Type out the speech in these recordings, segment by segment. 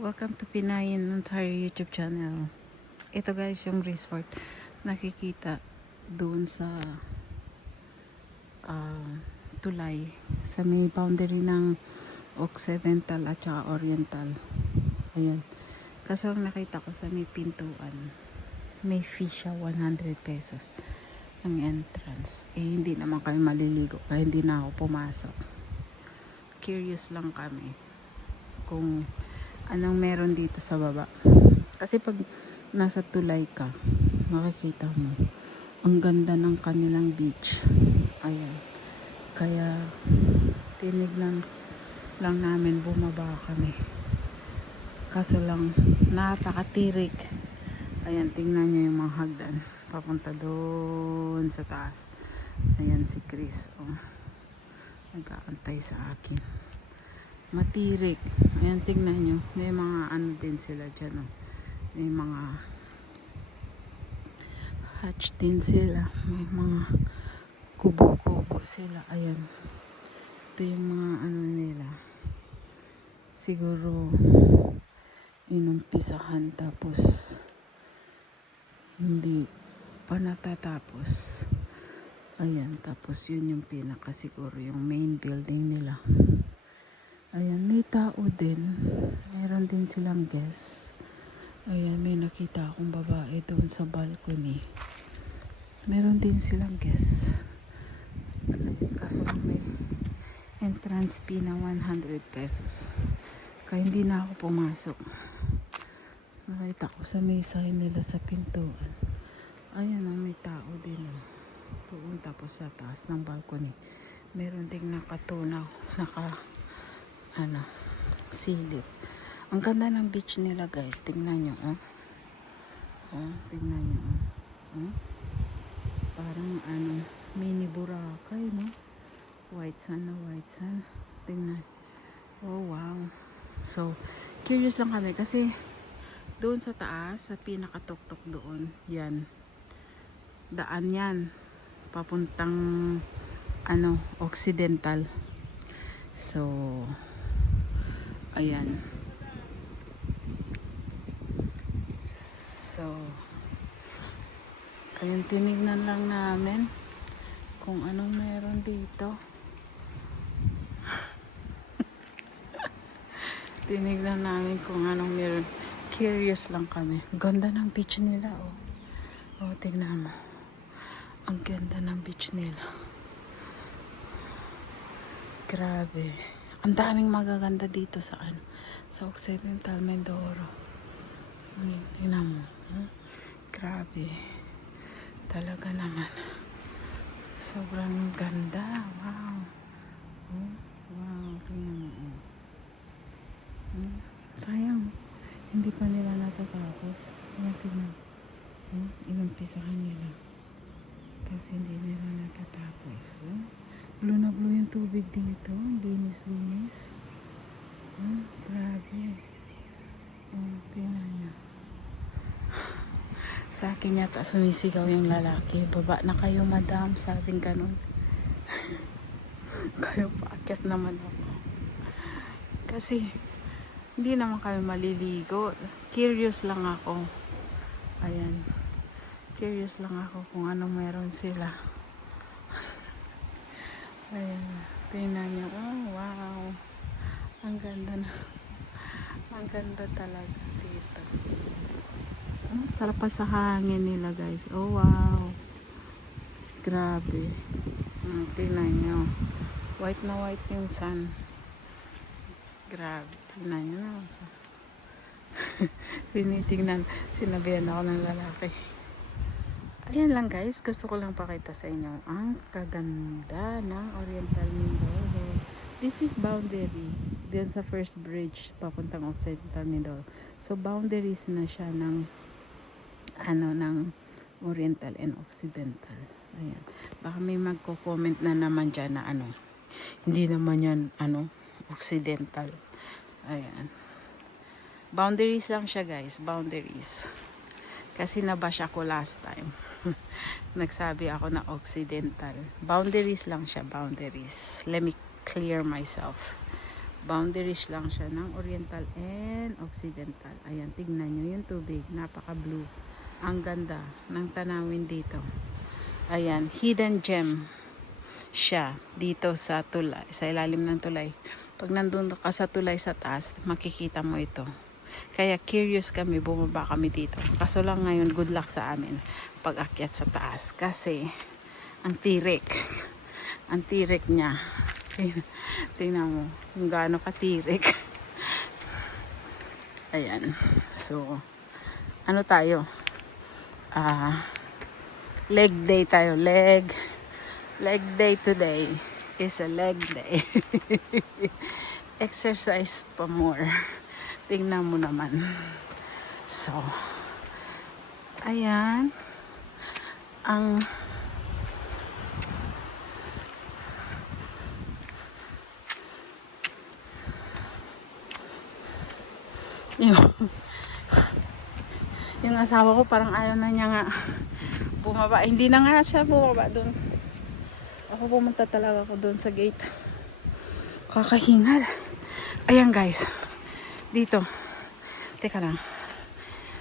Welcome to Pinayin Ontario YouTube channel. Ito guys yung resort nakikita doon sa tulay sa may boundary ng Occidental at saka Oriental. Ayan. Kaso ang nakita ko sa may pintuan, may fee siya 100 pesos ang entrance. Hindi naman kami maliligo kaya hindi na ako pumasok. Curious lang kami kung anong meron dito sa baba. Kasi pag nasa tulay ka, makikita mo ang ganda ng kanilang beach. Ayan. Kaya tinignan lang namin, bumaba kami. Kaso lang napakatirik. Ayan, tingnan nyo yung mga hagdan papunta doon sa taas. Ayan si Chris, nag-aantay sa akin. Matirik. Ayan, tingnan nyo. May mga ano din sila dyan. May mga hatch din sila. May mga kubo-kubo sila. Ayan. Ito yung mga ano nila. Siguro inumpisahan tapos hindi pa natatapos. Ayan. Tapos yun yung pinaka siguro yung main building nila. Ayan, may tao din. Meron din silang guests. Ayan, may nakita akong babae doon sa balcony. Meron din silang guests. Kaso may entrance fee na 100 pesos. Kaya hindi na ako pumasok. Nakita ko sa may sign nila sa pintuan. Ayan, may tao din. Doon tapos sa taas ng balcony. Meron ding nakatunaw, silip. Ang ganda ng beach nila guys. Tingnan nyo, tingnan nyo, parang mini Boracay, no? White sand na white sand. Tingnan. Oh, wow. So, curious lang kami kasi doon sa taas, sa pinakatuktok doon, yan. Daan yan. Papuntang, Occidental. So, ayan. So, ayun, tinignan lang namin kung anong meron dito. Tinignan namin kung anong meron. Curious lang kami. Ganda ng beach nila, tingnan mo. Ang ganda ng beach nila. Grabe. Ang daming magaganda dito sa Occidental Mindoro. Tingnan mo. Grabe. Talaga naman. Sobrang ganda. Wow. Wow. Tingnan mo. Sayang. Hindi pa nila natatapos. Tingnan. Inumpisahan nila. Kasi hindi nila natatapos. Blue na blue yung tubig dito. Linis-linis. Grabe. Tingnan nyo. Sa akin yata sumisigaw yung lalaki. Baba na kayo, madam. Sabing ganun. Kayo paakyat naman ako. Kasi hindi naman kami maliligo. Curious lang ako. Ayan. Curious lang ako kung anong meron sila. Ayan. Tingnan nyo. Oh, wow. Ang ganda na. Ang ganda talaga dito. Sarap pa sa hangin nila guys. Oh, wow. Grabe. Tingnan nyo. White na white yung sun. Grabe. Tingnan nyo na. Tinitingnan. Sinabihan ako ng lalaki. Ayan lang guys. Gusto ko lang pakita sa inyo ang kaganda ng Oriental Mindoro. This is boundary. Diyan sa first bridge papuntang Occidental Mindoro. So boundaries na siya ng ng Oriental and Occidental. Ayan. Baka may magko-comment na naman dyan na hindi naman yan Occidental. Ayan. Boundaries lang siya guys. Boundaries. Kasi nabash ako last time. Nagsabi ako na Occidental. Boundaries lang siya. Boundaries. Let me clear myself. Boundaries lang siya ng Oriental and Occidental. Ayan, tignan nyo yung tubig. Napaka blue. Ang ganda ng tanawin dito. Ayan, hidden gem siya dito sa tulay, sa ilalim ng tulay. Pag nandun ka sa tulay sa taas, makikita mo ito. Kaya curious kami, bumaba kami dito. Kaso lang ngayon, good luck sa amin pag akyat sa taas. Kasi, ang tirik. Ang tirik niya. Tingnan mo kung gaano katirik. Ayan. So, ano tayo? Leg day tayo. Leg day today is a leg day. Exercise pa more. Tingnan mo naman. So, ayan. Ang yung asawa ko parang ayaw na niya nga bumaba. Hindi na nga siya bumaba doon. Ako pumunta talaga ako doon sa gate. Kakahingal. Ayan guys. Dito. Teka lang.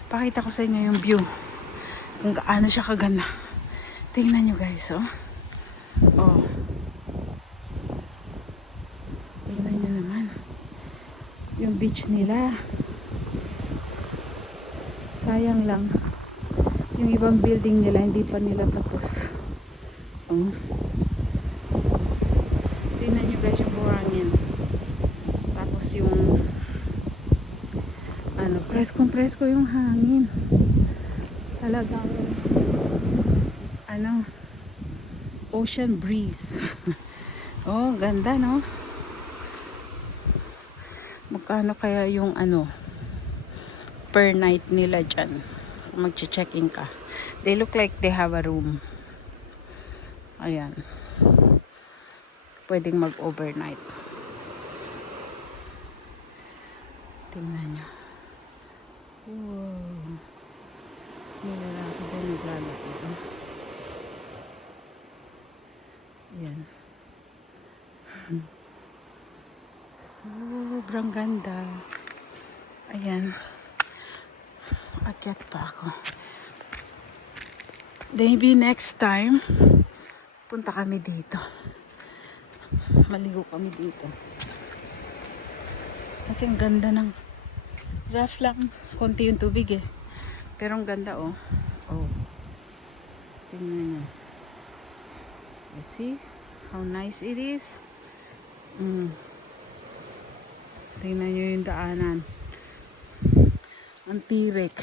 Pakita ko sa inyo yung view. Kung gaano siya kaganda. Tingnan nyo guys, oh. Oh. Tingnan nyo naman. Yung beach nila. Sayang lang. Yung ibang building nila, hindi pa nila tapos. Oh. Tingnan nyo guys yung buhangin. Tapos yung presko yung hangin. Talagang ocean breeze. Oh, ganda no? Magkano kaya yung per night nila dyan kung mag-check-in ka? They look like they have a room. Ayan. Pwedeng mag-overnight. Tingnan nyo. Wow. May lalaki din naglalaki. Ayan. Sobrang ganda. Ayan. Akyat pa ako. Maybe next time, punta kami dito. Maligo kami dito. Kasi ang ganda ng rough lang. Konti yung tubig eh. Pero ang ganda oh. Oh. Tingnan nyo. You see how nice it is? Tingnan nyo yung daanan. Ang tirik.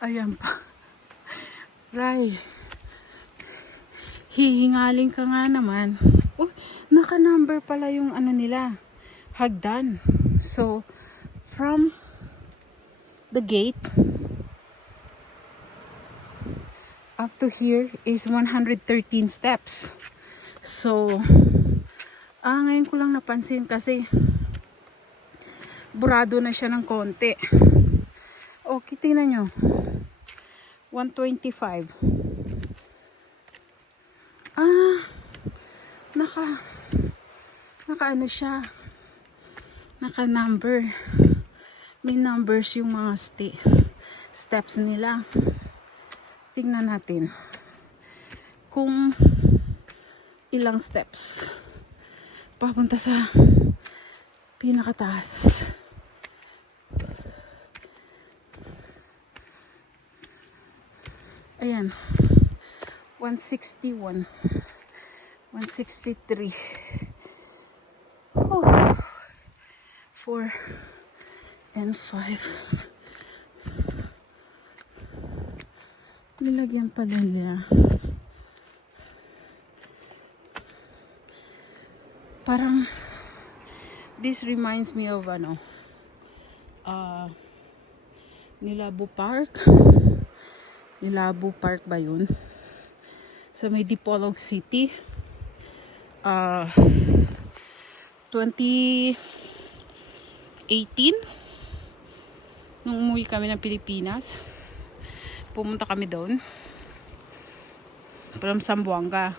Ayan pa. Ray. Hihingaling ka nga naman. Oh, naka-number pala yung nila. Hagdan. So, from the gate up to here is 113 steps. So, ngayon ko lang napansin kasi burado na siya ng konti. Okay, tingnan nyo. 125. Naka siya. Naka number. May numbers yung mga steps nila. Tingnan natin kung ilang steps papunta sa pinakataas. Ayan. 161. 163. 4 and 5. Nilagyan pala nila. Parang this reminds me of Nilabu Park. Nilabu Park ba yun? Sa may Dipolog City. 2018 nung umuwi kami ng Pilipinas, pumunta kami doon from Zamboanga.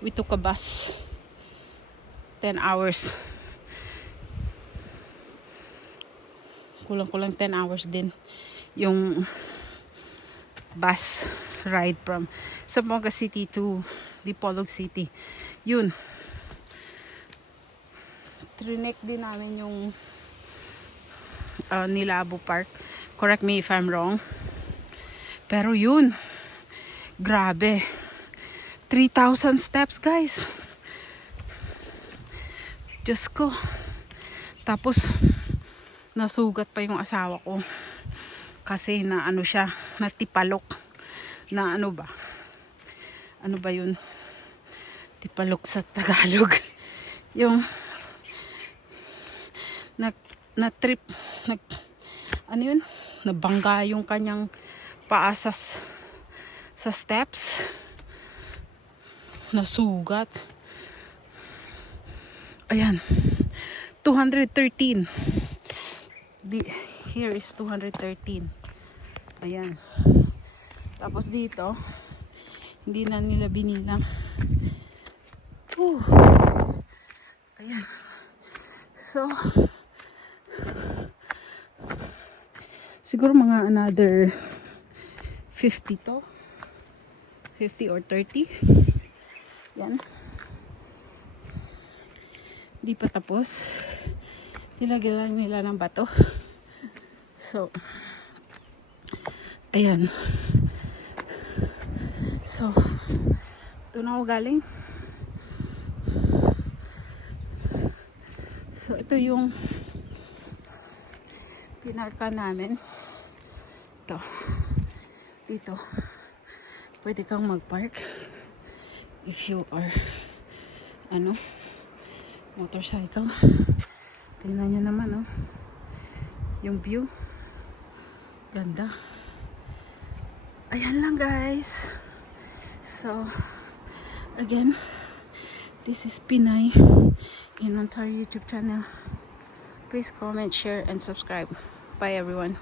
We took a bus 10 hours kulang-kulang 10 hours din yung bus ride from Zamboanga City to Dipolog City. Yun. Trinek din namin yung Nilabo Park. Correct me if I'm wrong. Pero yun, grabe. 3,000 steps, guys. Diyos ko. Tapos, nasugat pa yung asawa ko. Kasi na ano siya, natipalok. Na ano ba? Ano ba yun? Tipalok sa Tagalog. Yung na trip, ano yun? Nabangga yung kanyang paasas sa steps. Nasugat. Ayan. 213. Here is 213. Ayan. Tapos dito, hindi na nila binilang. Ayan. So, siguro mga another 50 to. 50 or 30. Yan. Di pa tapos. Nilagyan lang nila ng bato. So, ayan. So, ito na ako galing. So, ito yung pinarka namin. Ito. Dito. Pwede kang mag-park if you are motorcycle. Tingnan nyo naman, oh. Yung view. Ganda. Ayan lang, guys. So, again, this is Pinay in Ontario YouTube channel. Please comment, share, and subscribe. Bye, everyone.